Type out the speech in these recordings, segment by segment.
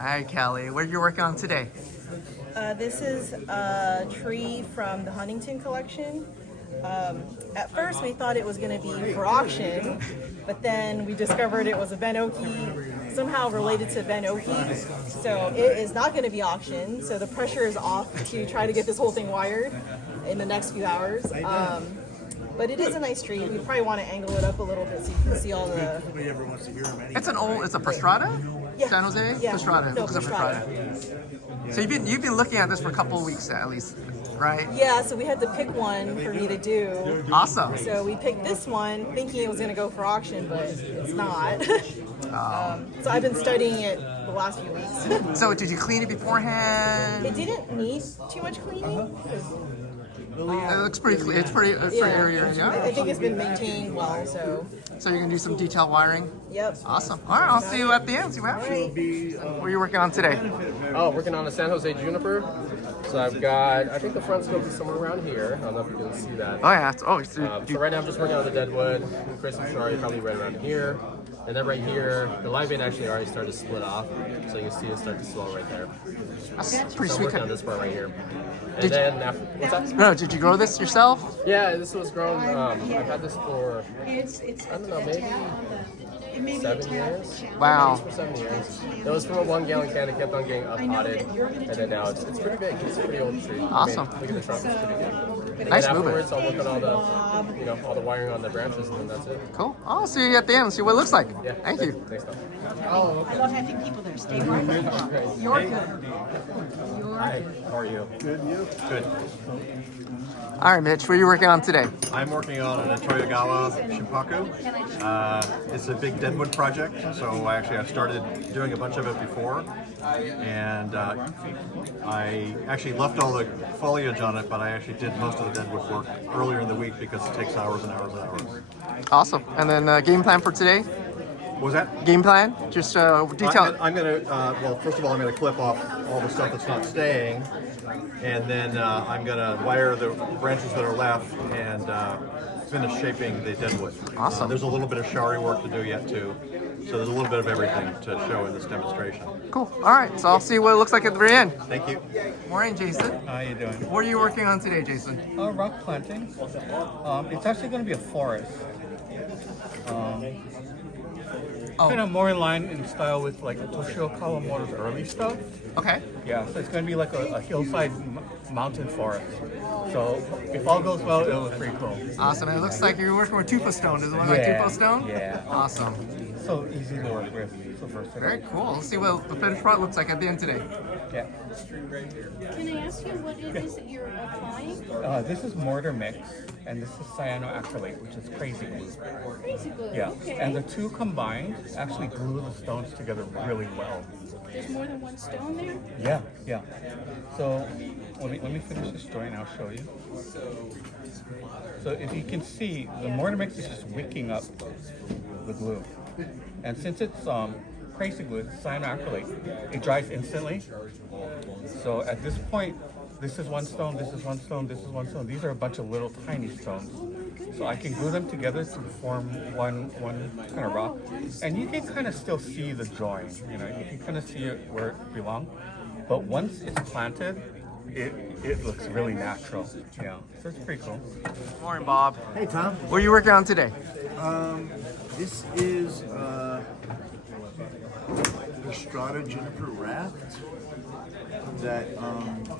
Hi, Kelly. What are you working on today? This is a tree from the Huntington collection. At first we thought it was going to be for auction, but then we discovered it was a Ben Oki, somehow related to Ben Oki. So it is not going to be auctioned, so the pressure is off to try to get this whole thing wired in the next few hours. But it is a nice tree. We probably want to angle it up a little bit so you can see all the... It's a Pastrana? Yeah. San Jose? Yeah. Pastrana. No, It's a Pastrana. So you've been looking at this for a couple of weeks at least, right? Yeah, so we had to pick one for me to do. Awesome. So we picked this one thinking it was going to go for auction, but it's not. So I've been studying it the last few weeks. So did you clean it beforehand? It didn't need too much cleaning. It looks pretty clean. It's pretty area, yeah? I think it's been maintained well, so. So you're gonna do some detail wiring? Yep. Awesome. All right, I'll see you at the end. See what happens. What are you working on today? Oh, working on a San Jose juniper. So I've got, I think the front scope is somewhere around here. I don't know if you can see that. Oh yeah. So right now I'm just working on the Deadwood. Chris and Sorry probably right around here. And then right here, the live vein actually already started to split off. So you can see it start to swell right there. That's pretty So I'm sweet. working on this part right here. And then after, what's that? No, did you grow this yourself? Yeah, this was grown, I've had this for, I don't know, maybe 7 years. Wow. For 7 years. It was from a 1 gallon can. It kept on getting up-potted, and then now it's pretty big. It's a pretty old tree. Awesome. I mean, look at the trunk. It's pretty good. Nice and movement. afterwards, I'll work on all the, all the wiring on the branches, and then that's it. Cool. I'll see you at the end and see what it looks like. Yeah. Thank you. Thanks, Tom. I love having people there. Stay right there. You're good. Hi, how are you? Good, you? Good. All right, Mitch. What are you working on today? I'm working on a Togawa Shippaku. It's a big Deadwood project, so I started doing a bunch of it before, and I actually left all the foliage on it, but I actually did most of the Deadwood work earlier in the week because it takes hours and hours and hours. Awesome. And then game plan for today? What was that? Game plan? Just detail. I'm gonna, well, first of all, I'm gonna clip off all the stuff that's not staying, and then I'm gonna wire the branches that are left and finish shaping the Deadwood. Awesome. There's a little bit of shari work to do yet too, so there's a little bit of everything to show in this demonstration. Cool. All right. So I'll see what it looks like at the very end. Thank you. Morning, Jason. How you doing? What are you working on today, Jason? Rock planting. It's actually going to be a forest. Kind of more in line in style with like Toshio Kawamoto's early stuff. Okay. Yeah, so it's going to be like a hillside mountain forest. So if all goes well, it'll look pretty cool. Awesome. It looks like you're working with tufa stone. Does it look like tufa stone? Yeah. Awesome. So easy to work with. So versatile. Very cool. Let's see what the finished product looks like at the end today. Yeah. Can I ask you what it is that you're applying? This is mortar mix, and this is cyanoacrylate, which is crazy glue. Crazy glue. Yeah. Okay. And the two combined actually glue the stones together really well. There's more than one stone there? Yeah, yeah. So let me finish the story and I'll show you. So if you can see, the mortar mix is just wicking up the glue. And since it's crazy glue, it's cyanoacrylate, it dries instantly. So at this point, this is one stone, this is one stone, this is one stone. These are a bunch of little tiny stones. So I can glue them together to form one kind of rock. And you can kind of still see the join, you can kind of see it where it belongs. But once it's planted, it looks really natural, So it's pretty cool. Morning, Bob. Hey, Tom. What are you working on today? This is Pastrana Juniper Raft. That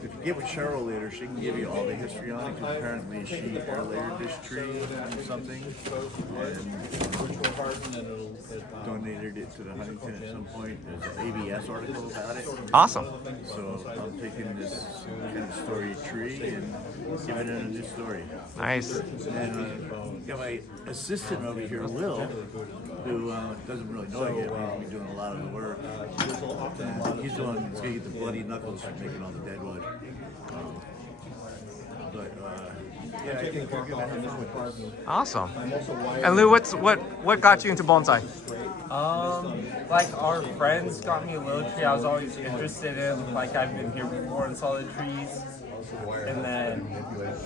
if you get with Cheryl later, she can give you all the history on it. Because apparently she aerated this tree or something and donated it to the Huntington at some point. There's an ABS article about it. Awesome. So I'm taking this kind of story tree and giving it a new story. Nice. And got my assistant over here, Will, who doesn't really know it yet, but he's been doing a lot of the work. And he's going to get the bloody knuckles for making all the Deadwood. Yeah, I think we're gonna have this with Awesome. And Lou, what got you into bonsai? Like our friends got me a little tree I was always interested in. Like I've been here before and saw the trees. And then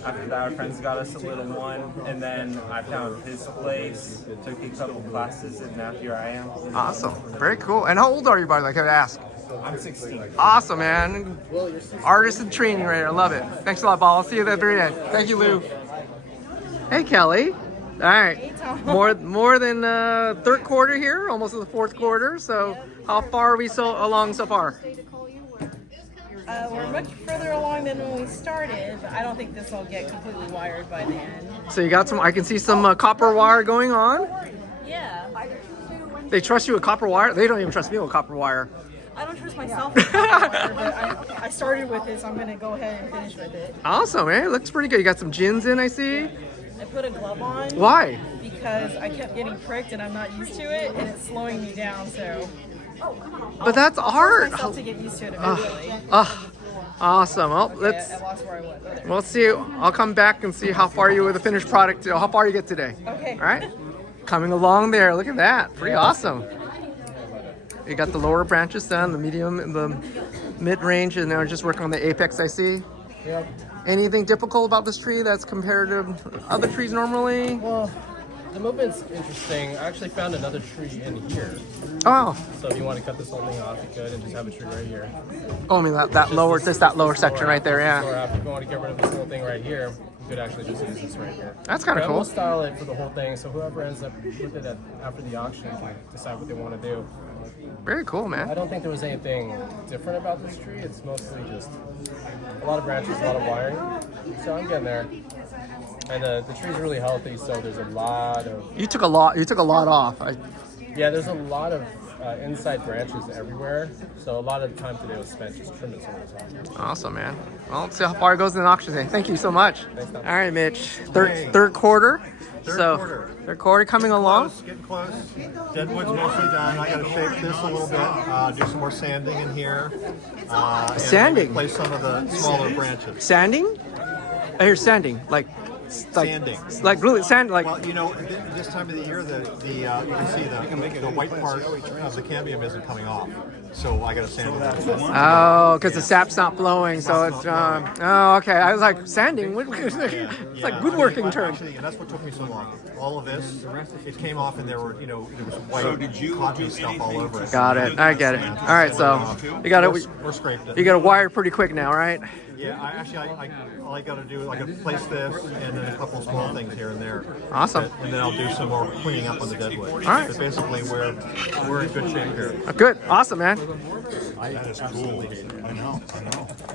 after that, our friends got us a little one. And then I found his place, took a couple classes, and now here I am. Awesome. Very cool. And how old are you, by the way? Can I ask? I'm 16. Awesome, man. Artist in training right here. I love it. Thanks a lot, Paul. I'll see you at the very end. Thank you, Lou. Hey, Kelly. All right. More than third quarter here, almost to the fourth quarter. So how far are we along so far? We're much further along than when we started, but I don't think this will get completely wired by the end. So you got some, I can see some copper wire going on. Yeah. They trust you with copper wire? They don't even trust me with copper wire. I don't trust myself with copper wire, but I started with this. I'm going to go ahead and finish with it. Awesome, man. It looks pretty good. You got some gins in, I see. I put a glove on. Why? Because I kept getting pricked and I'm not used to it, and it's slowing me down, so. But that's I'll art. force myself to get used to it eventually. Awesome. Well, I let's lost where I was. Oh, there. we'll see. I'll come back and see how far you with the finished product. How far you get today. Okay. All right. Coming along there. Look at that. Pretty awesome. You got the lower branches done, the medium and the mid-range, and now just working on the apex, I see. Yep. Anything difficult about this tree that's compared to other trees normally? Well, the movement's interesting. I actually found another tree in here. Oh. So if you want to cut this whole thing off, you could, and just have a tree right here. Oh, I mean that lower, just that lower section right there, Or yeah. if you want to get rid of this whole thing right here, you could actually just use this right here. That's kind of But cool. We'll style it for the whole thing, so whoever ends up with it after the auction can decide what they want to do. Very cool, I man. don't think there was anything different about this tree. It's mostly just a lot of branches, a lot of wiring. So I'm getting there. And the tree's really healthy, so there's a lot of... You took a lot off. Yeah, there's a lot of inside branches everywhere. So a lot of the time today was spent just trimming some of those off. Awesome, man. Well, let's see how far it goes in the auction today. Thank you so much. Thanks, Tom. All right, Mitch. Third quarter. Third quarter coming along. Getting close. Deadwood's mostly done. I got to shape this a little bit. Do some more sanding in here. And Sanding? replace some of the smaller branches. Sanding? I hear sanding. Like Sanding. Like really sand. Like Well, you know, this time of the year, you can see the white part of the cambium isn't coming off. So I got to sand it. oh, because the sap's not flowing, so it's oh, okay. I was like sanding. It's like woodworking term. Actually, and that's what took me so long. All of this, it came off, and there was white cotton stuff all over it. Got it. I get it. All right, so you got it. Or scraped it. You got to wire pretty quick now, right? Yeah, all I got to do is I got to place this and then a couple small things here and there. Awesome. And then I'll do some more cleaning up on the Deadwood. All right. But basically, we're in good shape here. Good. Awesome, man. That is cool. I know.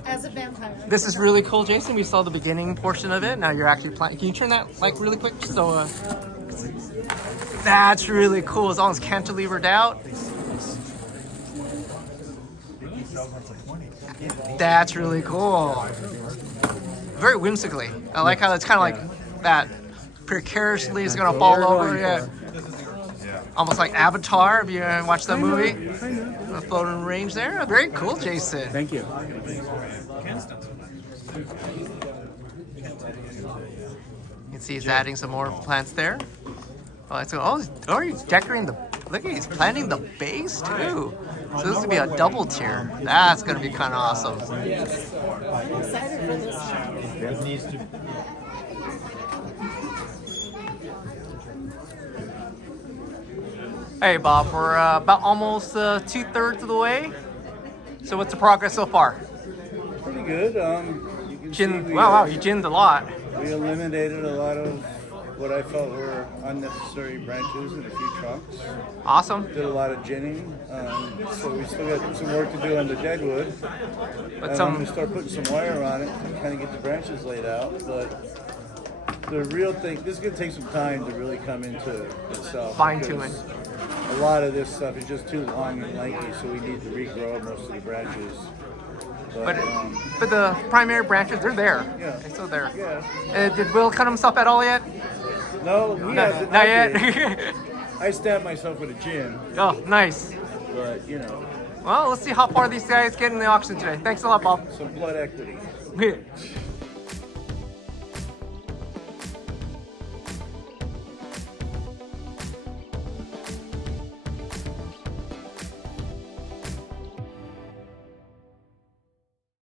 As a vampire. This is really cool, Jason. We saw the beginning portion of it. Now you're actually playing. Can you turn that like really quick? So that's really cool. It's almost cantilevered out. That's really cool. Very whimsically. I like how it's kind of like that precariously is gonna fall over. Yeah. Almost like Avatar. If you watched that movie, the floating range there. Very cool, Jason. Thank you. You can see he's adding some more plants there. Oh, it's he's decorating the. Look at he's planting the base too. So this would be a double tier. That's gonna be kind of awesome. It needs to. Hey Bob, we're about almost 2/3 of the way. So what's the progress so far? Pretty good. You can see Wow, you ginned a lot. we eliminated a lot of what I felt were unnecessary branches and a few trunks. Awesome. Did a lot of ginning. So we still got some work to do on the Deadwood. But And I'm going to some start putting some wire on it and kind of get the branches laid out. But the real thing, this is going to take some time to really come into itself. fine-tuning. because a lot of this stuff is just too long and lanky, so we need to regrow most of the branches. But the primary branches, they're there. Yeah. They're still there. Yeah. Did Will cut himself at all yet? No, we haven't. Not yet. I stabbed myself with a gin, Oh, nice. but you know, Well, let's see how far these guys get in the auction today. Thanks a lot, Bob. some blood equity.